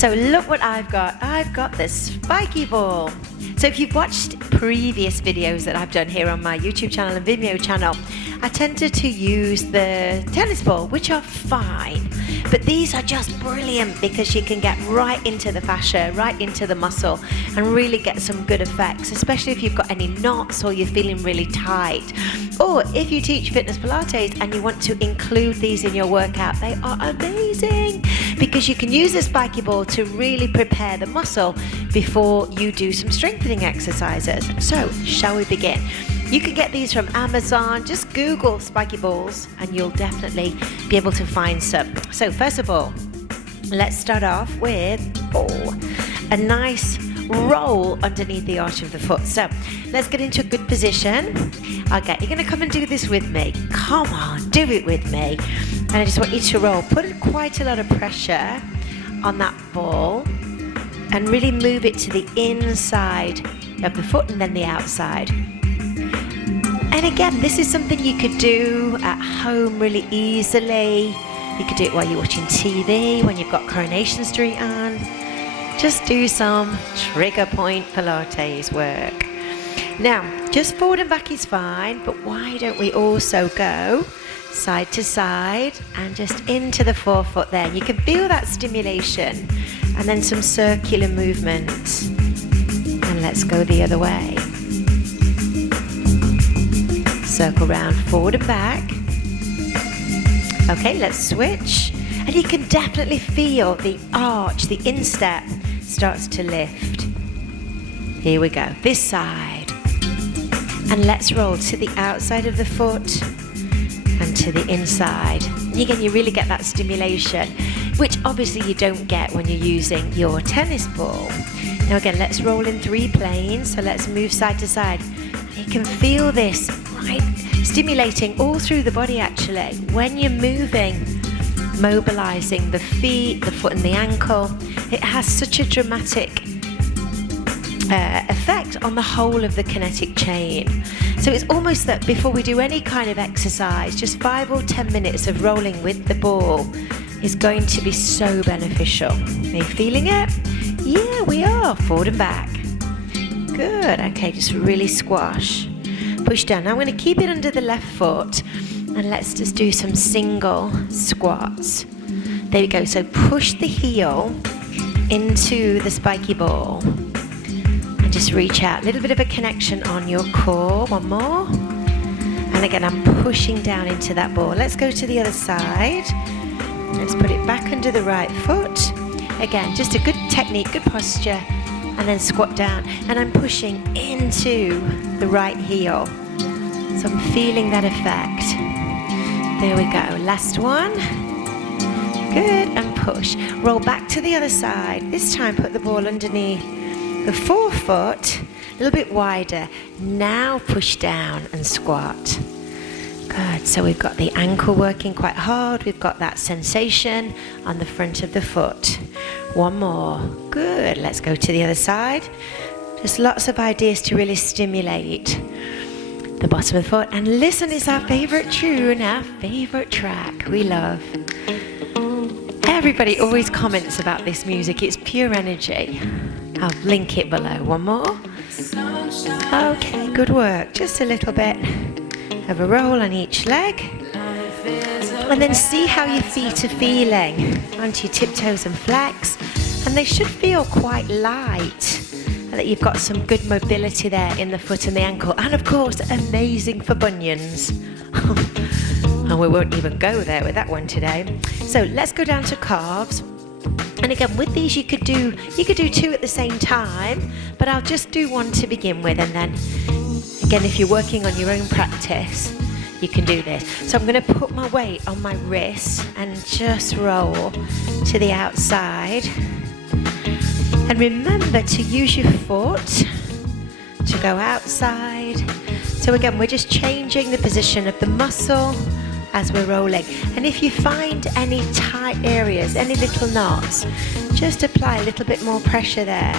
So look what I've got. I've got the spiky ball. So if you've watched previous videos that I've done here on my YouTube channel and Vimeo channel, I tended to use the tennis ball, which are fine. But these are just brilliant because you can get right into the fascia, right into the muscle, and really get some good effects, especially if you've got any knots or you're feeling really tight. Or if you teach Fitness Pilates and you want to include these in your workout, they are amazing because you can use the spiky ball to really prepare the muscle before you do some strengthening exercises. So, shall we begin? You can get these from Amazon. Just Google spiky balls and you'll definitely be able to find some. So first of all, let's start off with a nice roll underneath the arch of the foot. So let's get into a good position. Okay, you're going to come and do this with me. Come on, do it with me. And I just want you to roll. Put quite a lot of pressure on that ball and really move it to the inside of the foot and then the outside. And again, this is something you could do at home really easily. You could do it while you're watching TV, when you've got Coronation Street on. Just do some trigger point Pilates work. Now, just forward and back is fine, but why don't we also go side to side and just into the forefoot there. You can feel that stimulation and then some circular movements. And let's go the other way. Circle round, forward and back. Okay, let's switch. And you can definitely feel the arch, the instep starts to lift. Here we go, this side. And let's roll to the outside of the foot and to the inside. And again, you really get that stimulation, which obviously you don't get when you're using your tennis ball. Now again, let's roll in 3 planes. So let's move side to side. You can feel this, right? Stimulating all through the body actually. When you're moving, mobilizing the feet, the foot and the ankle, it has such a dramatic effect on the whole of the kinetic chain. So it's almost that before we do any kind of exercise, just 5 or 10 minutes of rolling with the ball is going to be so beneficial. Are you feeling it? Yeah, we are. Forward and back. Good. Okay, just really squash. Push down. Now I'm going to keep it under the left foot and let's just do some single squats. There we go. So push the heel into the spiky ball and just reach out. A little bit of a connection on your core. One more. And again, I'm pushing down into that ball. Let's go to the other side. Let's put it back under the right foot. Again, just a good technique, good posture. And then squat down, and I'm pushing into the right heel. So I'm feeling that effect. There we go. Last one. Good, and push. Roll back to the other side. This time put the ball underneath the forefoot, a little bit wider. Now push down and squat. Good, so we've got the ankle working quite hard. We've got that sensation on the front of the foot. One more. Good, let's go to the other side. Just lots of ideas to really stimulate the bottom of the foot. And listen, it's our favorite tune, our favorite track we love. Everybody always comments about this music. It's pure energy. I'll link it below. One more. Okay, good work. Just a little bit of a roll on each leg. And then see how your feet are feeling onto your tiptoes and flex. And they should feel quite light. And that you've got some good mobility there in the foot and the ankle. And of course, amazing for bunions. And we won't even go there with that one today. So let's go down to calves. And again, with these you could do 2 at the same time, but I'll just do 1 to begin with, and then again, if you're working on your own practice, you can do this. So I'm going to put my weight on my wrist and just roll to the outside. And remember to use your foot to go outside. So again, we're just changing the position of the muscle as we're rolling. And if you find any tight areas, any little knots, just apply a little bit more pressure there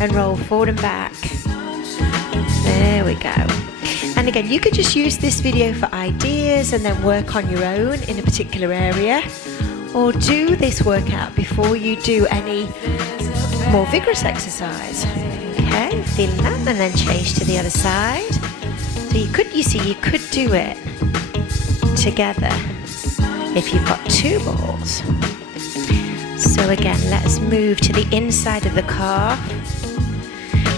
and roll forward and back. There we go. And again, you could just use this video for ideas and then work on your own in a particular area. or do this workout before you do any more vigorous exercise. Okay, feeling that, and then change to the other side. So you could do it together if you've got two balls. So again, let's move to the inside of the calf.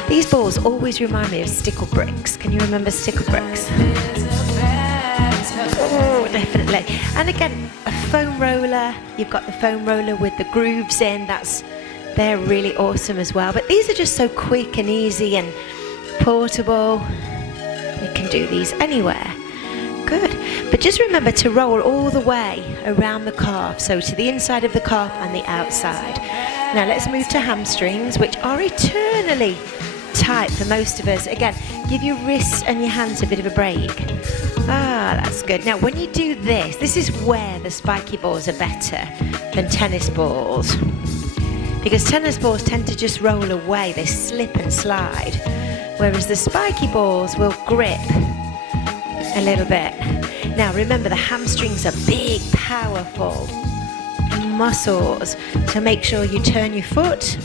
These balls always remind me of stickle bricks. Can you remember stickle bricks? Oh, definitely. And again, a foam roller. You've got the foam roller with the grooves in. They're really awesome as well. But these are just so quick and easy and portable. You can do these anywhere. Good. But just remember to roll all the way around the calf. So to the inside of the calf and the outside. Now let's move to hamstrings, which are eternally tight for most of us. Again, give your wrists and your hands a bit of a break. That's good. Now when you do this, this is where the spiky balls are better than tennis balls. Because tennis balls tend to just roll away, they slip and slide. Whereas the spiky balls will grip a little bit. Now remember, the hamstrings are big, powerful muscles. So make sure you turn your foot.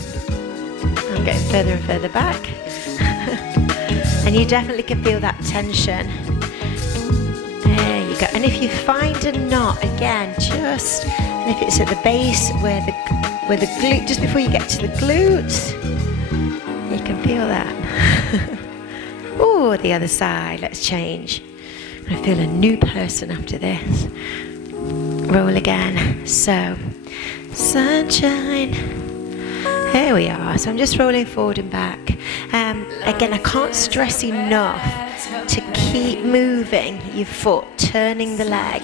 I'm getting further and further back. And you definitely can feel that tension. There you go. And if you find a knot, again, and if it's at the base where the glute, just before you get to the glutes, you can feel that. Oh, the other side, let's change. I feel a new person after this. Roll again. So, sunshine. Here we are. So I'm just rolling forward and back. Again, I can't stress enough to keep moving your foot, turning the leg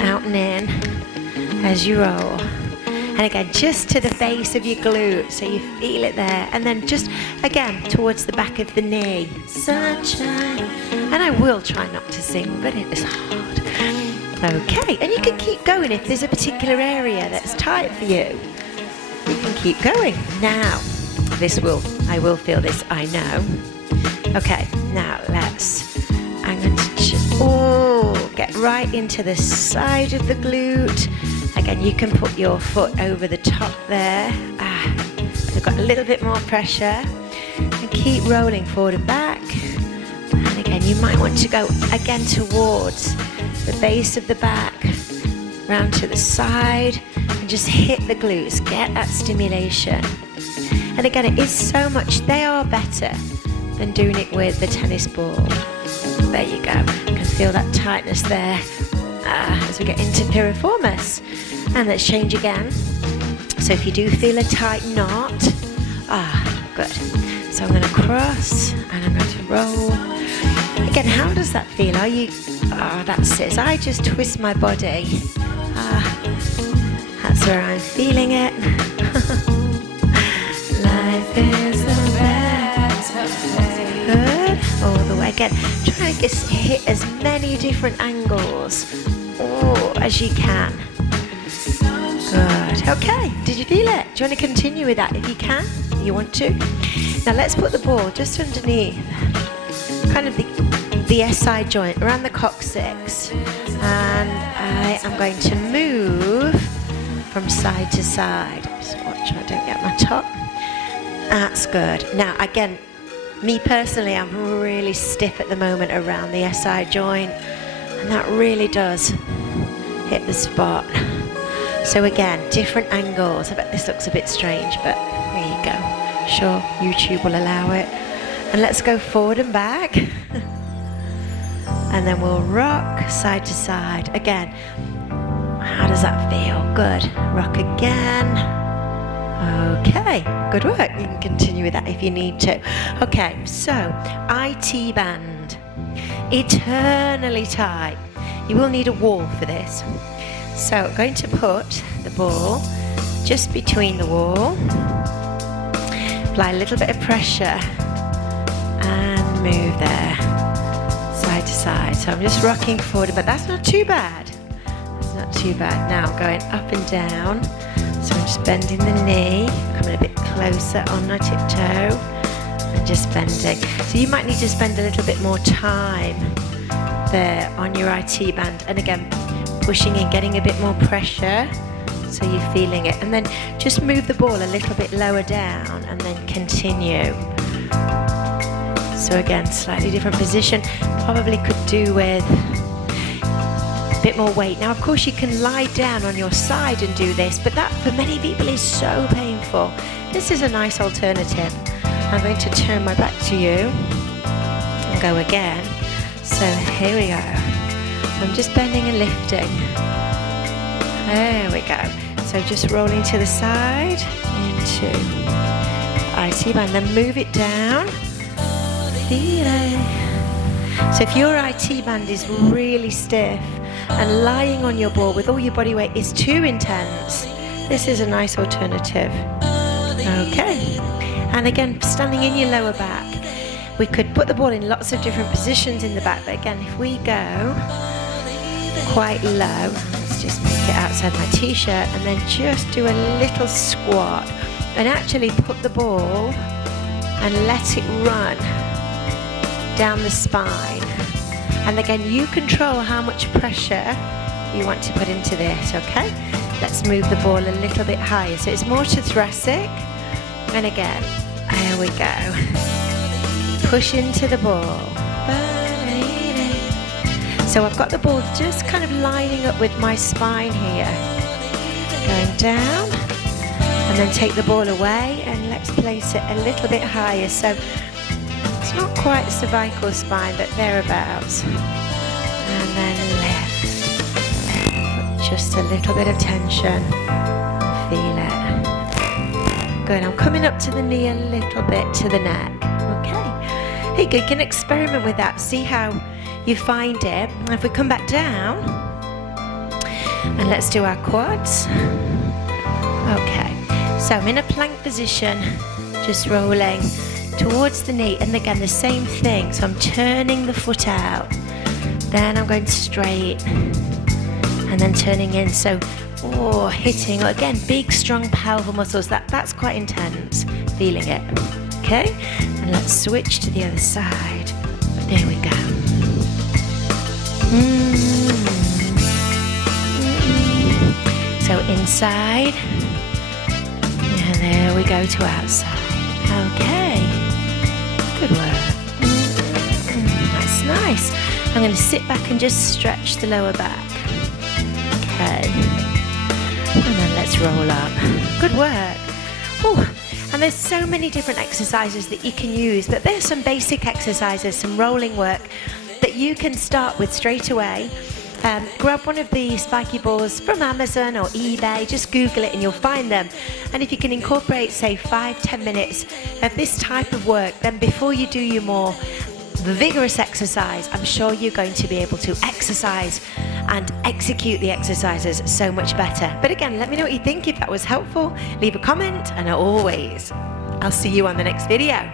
out and in as you roll. And again, just to the base of your glute, so you feel it there. And then just, again, towards the back of the knee. Sunshine. And I will try not to sing, but it is hard. Okay, and you can keep going if there's a particular area that's tight for you. You can keep going. Now, I will feel this, I know. Okay, now I'm going to get right into the side of the glute. Again, you can put your foot over the top there. I've got a little bit more pressure. And keep rolling forward and back. And again, you might want to go again towards the base of the back, round to the side, and just hit the glutes, get that stimulation. And again, it is so much, they are better than doing it with the tennis ball. There you go. You can feel that tightness there as we get into piriformis. And let's change again. So if you do feel a tight knot, good. So I'm going to cross and I'm going to roll. Again, how does that feel? That's it. So I just twist my body. That's where I'm feeling it. Life is the best. Good. All the way. Again, try and just hit as many different angles as you can. Good. Okay. Did you feel it? Do you want to continue with that if you can? You want to? Now let's put the ball just underneath, kind of the SI joint, around the coccyx. And I am going to move from side to side. Just watch I don't get my top. That's good. Now again, me personally, I'm really stiff at the moment around the SI joint. And that really does hit the spot. So again, different angles. I bet this looks a bit strange, but there you go. Sure, YouTube will allow it. And let's go forward and back. And then we'll rock side to side. Again, how does that feel? Good. Rock again. Okay, good work. You can continue with that if you need to. Okay, so IT band. Eternally tight. You will need a wall for this. So I'm going to put the ball just between the wall. Apply a little bit of pressure and move there, side to side. So I'm just rocking forward, but that's not too bad. That's not too bad. Now I'm going up and down. So I'm just bending the knee, coming a bit closer on my tiptoe, and just bending. So you might need to spend a little bit more time there on your IT band. And again, pushing and getting a bit more pressure so you're feeling it. And then just move the ball a little bit lower down and then continue. So again, slightly different position. Probably could do with a bit more weight. Now, of course, you can lie down on your side and do this, but that for many people is so painful. This is a nice alternative. I'm going to turn my back to you and go again. So here we go. I'm just bending and lifting. There we go. So just rolling to the side into IT band, then move it down. Feel it. So if your IT band is really stiff and lying on your ball with all your body weight is too intense, this is a nice alternative. Okay. And again, standing in your lower back, we could put the ball in lots of different positions in the back, but again, if we go quite low, let's just make it outside my t-shirt, and then just do a little squat and actually put the ball and let it run down the spine. And again, you control how much pressure you want to put into this, okay? Let's move the ball a little bit higher. So it's more to thoracic. And again, there we go. Push into the ball. So I've got the ball just kind of lining up with my spine here. Going down. And then take the ball away and let's place it a little bit higher. So it's not quite cervical spine, but thereabouts. And then lift. Just a little bit of tension. Feel it. Good. I'm coming up to the knee a little bit to the neck. Okay. Hey, good. You can experiment with that. See how you find it. And if we come back down, and let's do our quads. Okay. So I'm in a plank position, just rolling towards the knee, and again the same thing. So I'm turning the foot out, then I'm going straight, and then turning in. So, hitting again, big strong powerful muscles. That's quite intense. Feeling it. Okay, and let's switch to the other side. There we go. So inside. And there we go to outside. Okay. Good work. That's nice. I'm going to sit back and just stretch the lower back. Okay. And then let's roll up. Good work. Ooh. And there's so many different exercises that you can use, but there's some basic exercises, some rolling work that you can start with straight away. Grab one of the spiky balls from Amazon or eBay, just Google it and you'll find them. And if you can incorporate, say, 5-10 minutes of this type of work, then before you do your more vigorous exercise, I'm sure you're going to be able to exercise and execute the exercises so much better. But again, let me know what you think. If that was helpful, leave a comment, and I'll see you on the next video.